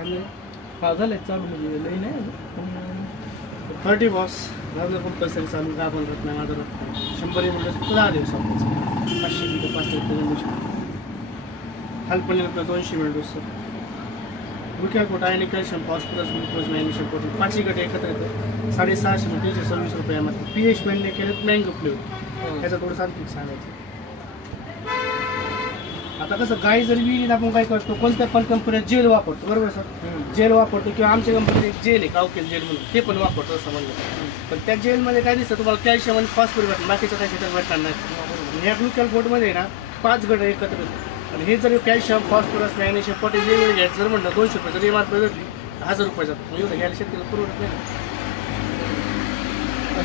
हा झालंय चालू म्हणजे लई नाही 30 बॉस माझं कंपल्सरी चालू का पण रत नाही माझं रत नाही 100 म्हणजे 10 दिवस 500 मिनिटं 500 मिनिटं खालपणी 200 मिनिटं सर मुख्य कोटा आणि calcium phosphorus glucose magnesium protein 5 गट एकत्र येतं 650 म्हणजे 326 रुपयामध्ये पीएच मेंटेन केलं मँगो फ्लेवर त्याचं थोडं आणखी सांगायचं. आता कसं गाय जर विहिरीत आपण काय करतो कोणत्या पण कंपन्यात जेल वापरतो बरोबर सर जेल वापरतो किंवा आमच्या कंपनीत एक जेल आहे कावकेल जेल म्हणून ते पण वापरतो असं म्हणलं पण त्या जेलमध्ये काय दिसतं तुम्हाला कॅल्शियम आणि फॉस्फरस भेटणार बाकीचं काही घटक भेटणार नाही. ह्या ग्लुकॅल बोर्डमध्ये ना 5 गट एकत्र येतात आणि हे जर कॅल्शियम फॉस्फरस मॅग्नेशियम प्रोटीन वेगवेगळे घ्यायचं जर म्हणलं 200 रुपये जर एमआरपी घेतली 1000 रुपये जातात म्हणजे एवढं घ्यायला शेतकऱ्याला परवडत नाही.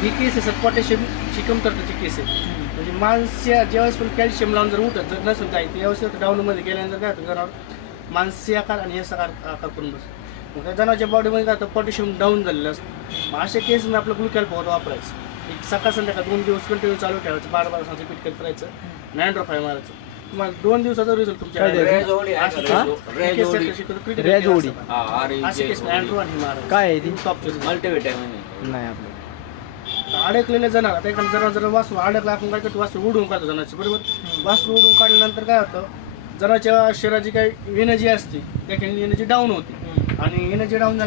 ही केस आहे सर पोटॅशियमची कमतरतेची केस आहे म्हणजे माणसा ज्यावेळेस पण कॅल्शियम लावून जर उठत जर नसेल काय त्यावेळेस डाऊनमध्ये गेल्यानंतर काय होतं जनावर मानसी आकार आणि एस आकार करून बसतो. मग त्या जनावरच्या बॉडीमध्ये काय होतं पोटॅशियम डाऊन झालेलं असतं. मग अशा केसमध्ये आपलं ग्लुकॅल पावडर वापरायचं एक सकाळ संध्याकाळ 2 दिवस कंटिन्यू चालू ठेवायचं 12 तासाचं पीठ कट करायचं नॅन्ड्रोफाय मारायचं तुम्हाला 2 दिवसाचा रिझल्ट तुमच्या काय आहे ती मल्टीव्हिटॅमिन नाही आपलं अडकलेले जनावर आता एखादं जनावर जर वासरू अडकलं आपण काय करतो वासरू उडून काढतो जनावरची बरोबर वासरू उडून काढल्यानंतर काय होतं जनावरच्या शरीराची काही एनर्जी असते त्या एनर्जी डाऊन होते आणि एनर्जी डाऊन